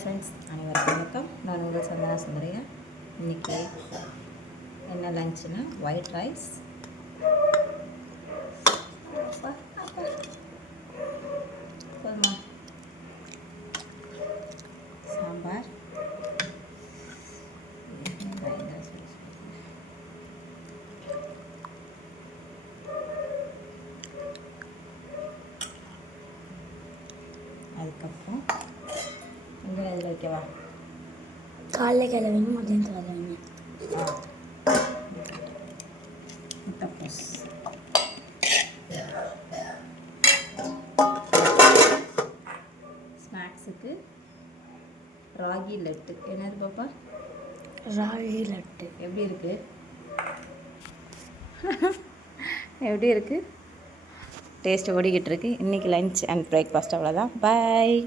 Friends, அனைவருக்கும் வணக்கம். நான் உங்கள் சந்தனா சுந்தரியா. இன்றைக்கி என்ன லஞ்சுன்னா ஒயிட் ரைஸ், போதுமா, சாம்பார், அதுக்கப்புறம் இங்கே அதில் வைக்கவா, காலைல கிளம்பிங்க மதியம் கிளம்பிங்க முட்டைப்போஸ், ஸ்நாக்ஸுக்கு ராகி லட்டு. என்னது பாப்பா? ராகி லட்டு. எப்படி இருக்குது? எப்படி இருக்குது? டேஸ்ட்டு ஓடிக்கிட்டு இருக்கு. இன்றைக்கி லஞ்ச் அண்ட் பிரேக்ஃபாஸ்ட் அவ்வளோதான். பாய்.